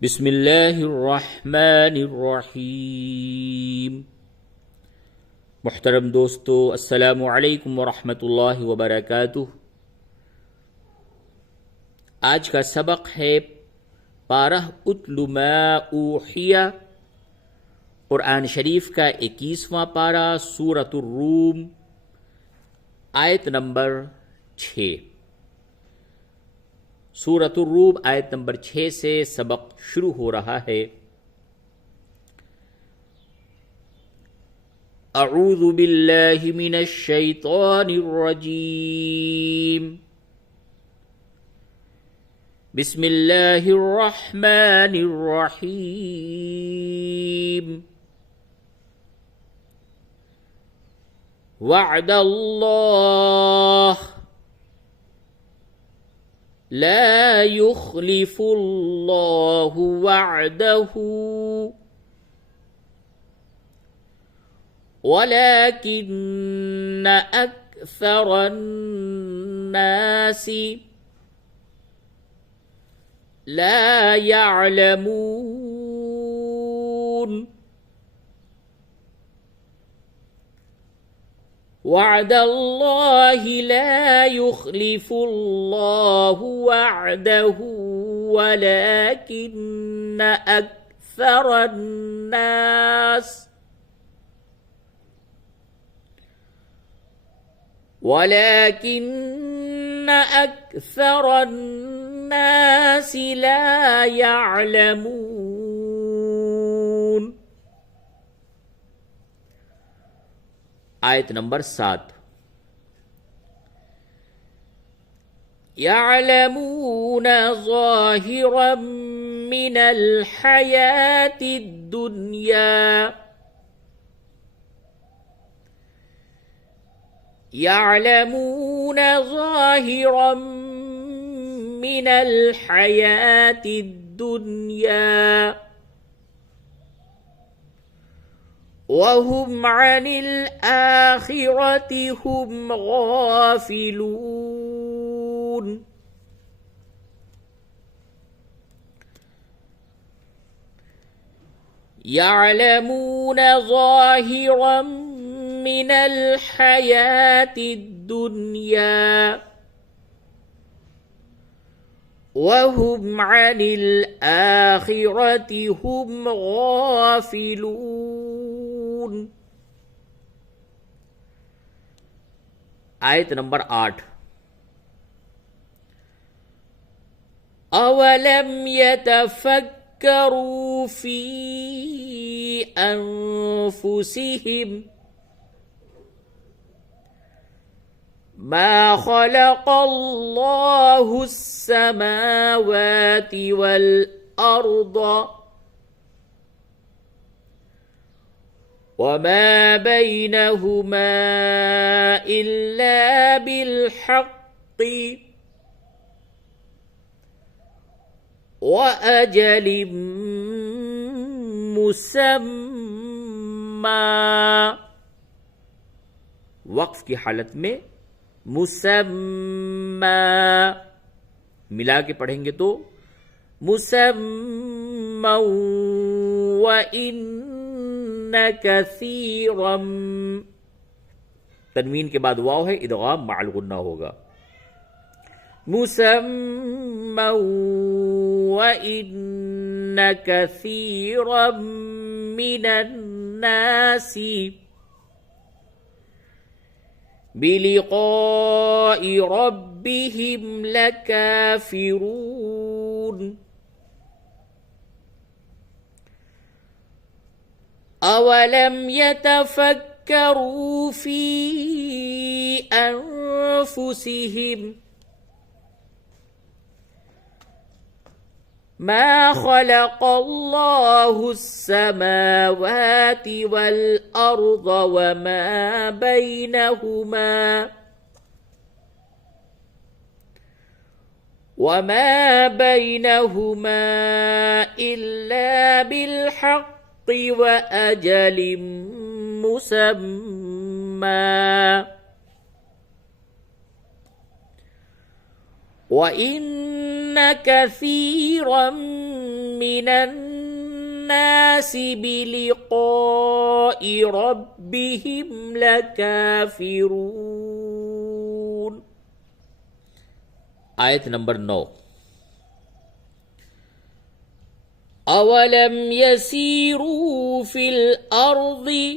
बिस्मिल्लाहिर्रहमानिर्रहीम। मुहतरम दोस्तों, अस्सलामु अलैकुम वरहमतुल्लाहि वबरकातुह। आज का सबक है पारह उतलु मा ऊहिया, कुरान शरीफ का 21वां पारा, सूरतुर रूम, आयत नंबर 6। सूरतुर रूम आयत नंबर 6 से सबक शुरू हो रहा है। अऊज़ु बिल्लाहि मिनश शैतानिर रजीम। बिस्मिल्लाहिर रहमानिर रहीम। वअदल्लाह ला युख्लिफुल्लाहु वअदहु वलाकिन्न अक्सरन्नासि ला यअलमून। वअदल्लाहि ला युख्लिफुल्लाहु वअदहु वलाकिन्न अक्सर الناس لا يعلمون। आयत नंबर 7। يعلمون ظاهرا من الحياة الدنيا يعلمون ظاهرا من الحياة الدنيا وهم عن الآخرة هم غافلون। يعلمون ظاهرا من الحياة الدنيا وهم عن الآخرة هم غافلون। आयत नंबर 8। अवलम यतफक्करू फी अनफुसिहिम ما خلق الله السماوات والأرض وما بينهما إلا بالحق وأجل مسمى। वक्फ की हालत में मुसम्मा मिला के पढ़ेंगे तो मुसम्मा व इन्न कसीरम। तनवीन के बाद वाव है, इदगाम मअल गुन्ना होगा। मुसम्मा व इन्न कसीरम मिनन नासी बिलिक़ाइ रब्बिहिम लकाफ़िरून। अवलम यतफक्करू फी अनफुसिहिम ما خلق الله السماوات والأرض وما بينهما إلا بالحق وأجل مسمى وإن كثيرا من الناس بلقاء ربهم لكافرون. आयत नंबर 9। अवलम यसीरू फिल अर्दी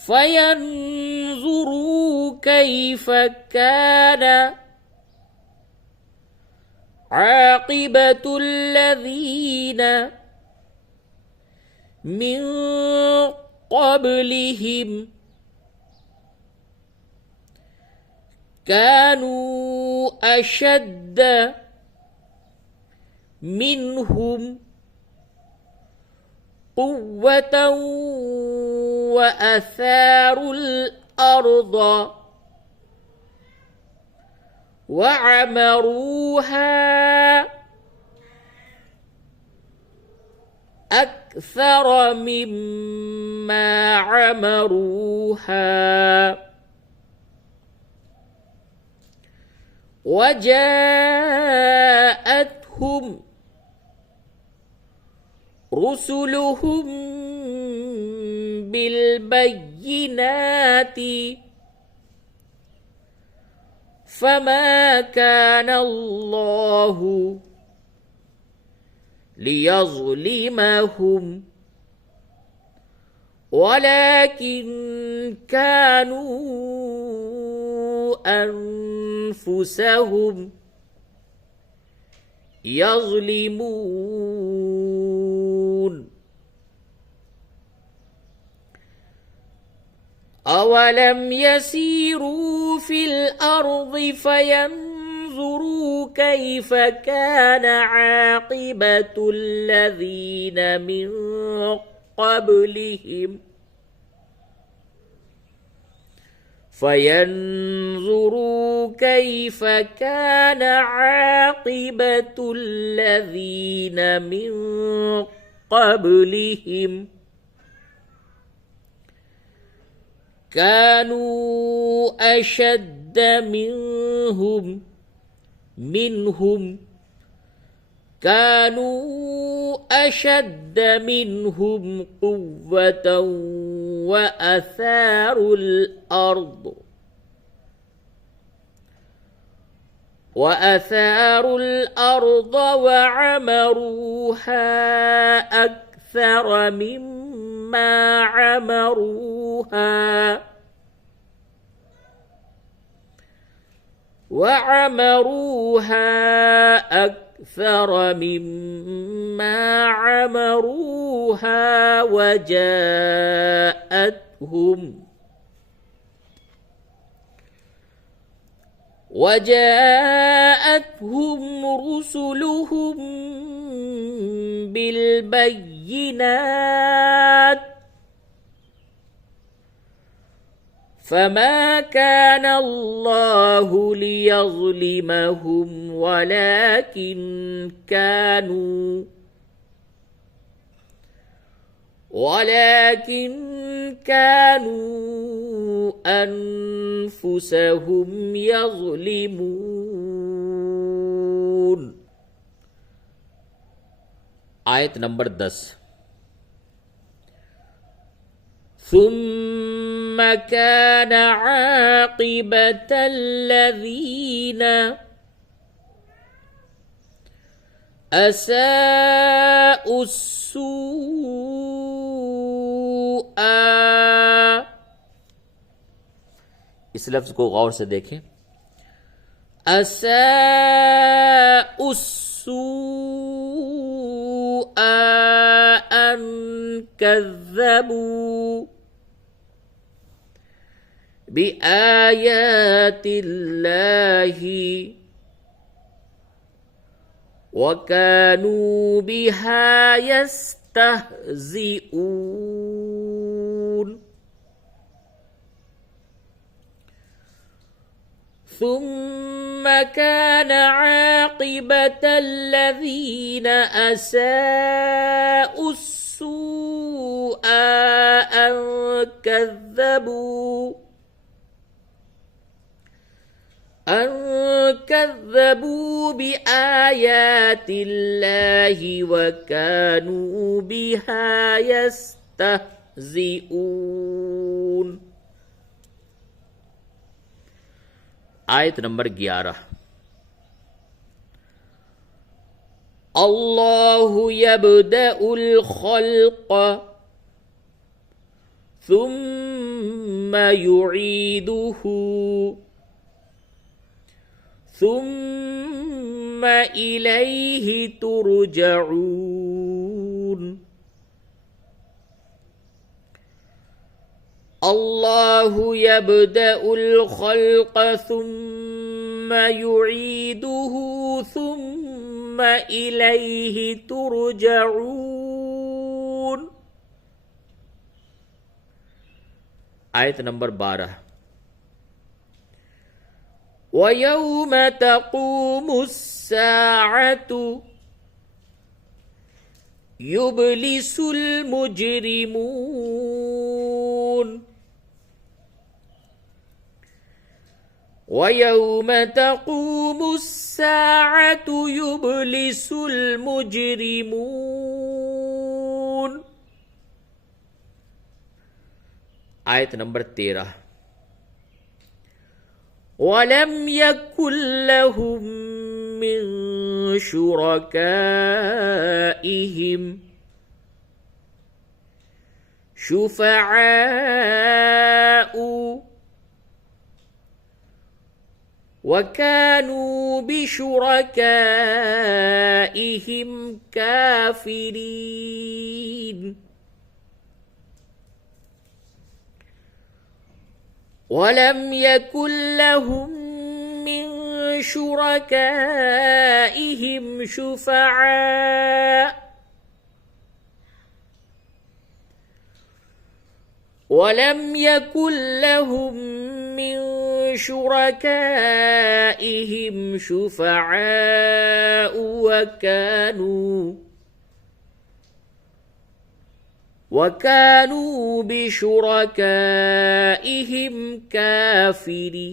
फयंजुरू कैफ कान आक़िबतुल लज़ीना मिन क़ब्लिहिम कानू अशद्द मिनहुम क़ुव्वतन व असारुल अर्द व अमरूहा अक्सर मिम्मा अमरूहा वजाअतहुम रुसुलुहुम बिलबय्यिनाति फमा कान अल्लाहु लियज़्लिमहुम वलाकिन कानू अनफुसहुम यज़्लिमून। अवलम यसीरू फिल अर्दि फयंजुरू कैफ कान आक़िबतुल लज़ीना मिन क़ब्लिहिम فينظروا كيف كان عاقبة الذين من قبلهم كانوا أشد منهم قوة وأثاروا الأرض وعمروها أكثر مما عمروها وجاءتهم رسلهم بالبينات فما كان الله ليظلمهم ولكن كانوا أنفسهم يظلمون. आयत नंबर 10। ثم كان عاقبة الذين أساءوا السوء इस लफ्ज को गौर से देखें। أساءوا السوء أن كذبوا بآيات الله وكانوا بها يستهزئون. ثم كان عاقبة الذين أساءوا السوء أن كذبوا أن كذبوا بآيات الله وكانوا بها يستهزئون. आयत नंबर 11। अल्लाहु यब्दउल खल्क़ सुम्मा युईदुहु सुम्मा इलैहि तुरजऊन। अल्लाहु यब्दउल खल्क़ सुम्मा युईदुहु सुम्मा इलैहि तुरजऊन। आयत नंबर 12। वयौम तक़ूमुस्साअतु युब्लिसुल मुजरिमून। वयौम तक़ूमुस्साअतु युब्लिसुल मुजरिमून। आयत नंबर 13। वलम यकुल लहुम मिन शुरकाइहिम शुफआउ वकानू बिशुरकाइहिम काफिरीन। वलम यकुल लहुम मिन शुरकाइहिम शुफआ वलम यकुल लहुम मिन शुरकाइहिम शुफआ वकानू बिशुरकाइहिम काफिरीन।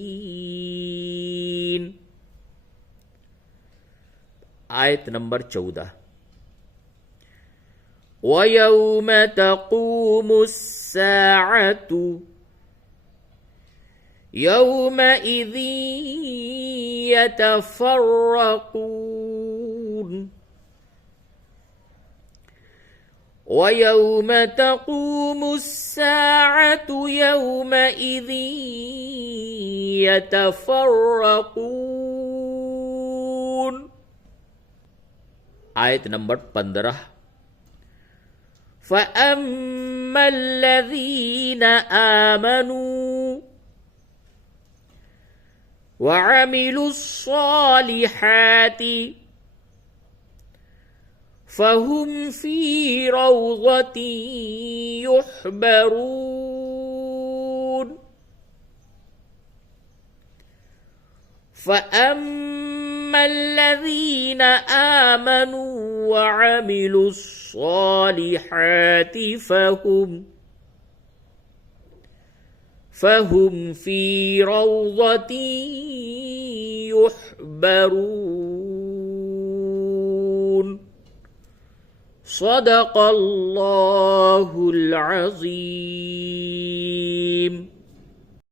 आयत नंबर 14। वयौम तक़ूमुस्साअतु यौमइज़िन यतफ़र्रक़ून। वयौम तक़ूमुस्साअतु यौमइज़िन यतफ़र्रक़ून। आयत नंबर 15। फ़अम्मल्लज़ीन आमनू वअमिलुस्सालिहाति फ़हुम फ़ी रौज़तिन युहबरून। फ़अम्मल्लज़ीन आमनू वअमिलुस्सालिहाति फ़हुम फ़ी रौज़तिन युहबरून। सदक़ल्लाहुल अज़ीम।